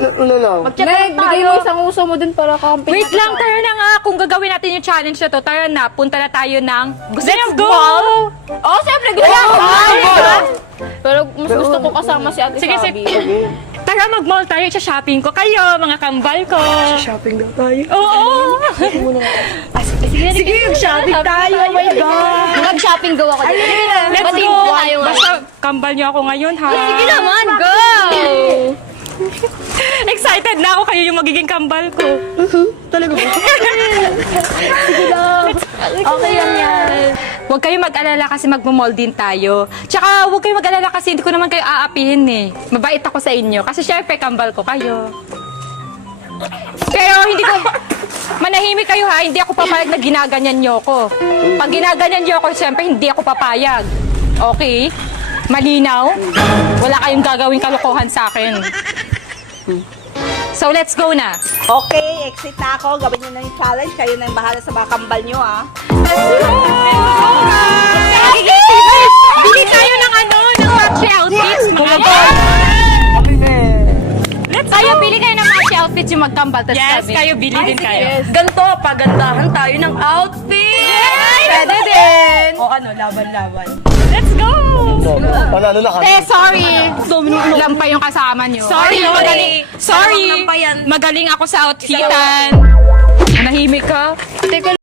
Ano lang? Meg, bigay mo isang uso mo dun para camping. Wait lang, tara na nga. Kung gagawin natin yung challenge na to, tara na. Punta na tayo ng... Let's go! Oo, siyempre, gano'n. Pero mas gusto ko kasama si Ate Sige, Sabi. sige. Tara, mag-mall tayo. Shopping ko kayo, mga kambal ko. Shopping daw tayo. Oo! Sige, mag-shopping tayo. Oh my God. Mag-shopping gawa ko. Let's Kasi go! tayo nga. Basta kambal niyo ako ngayon, ha? Sige naman, go! Excited na ako kayo yung magiging kambal ko. Talaga ba? Okay lang yan. Huwag kayo mag-alala kasi magmamall din tayo. Tsaka huwag kayo mag-alala kasi hindi ko naman kayo aapihin eh. Mabait ako sa inyo. Kasi syempre kambal ko kayo. Pero hindi ko... Manahimik kayo ha, hindi ako papayag na ginaganyan niyo ako. Pag ginaganyan niyo ako, syempre hindi ako papayag. Okay? Malinaw? Wala kayong gagawing kalokohan sa akin. So let's go na. Okay, exit na ako. Gawin nyo na yung challenge. Kayo na yung bahala sa mga kambal nyo, ha? Bili tayo ng ng matchy outfits, mga Tayo, pili kayo ng mga outfits yung magkambal. Yes, kayo bili din kayo. Ganto, pagandahan tayo ng outfit! Pwede din. O ano, laban-laban. Let's go! Panalo na kami. Sorry. Lampay yung kasama nyo. Sorry, magaling. Sorry. Lampayan. Magaling ako sa outfitan. Manahimik ka. Teka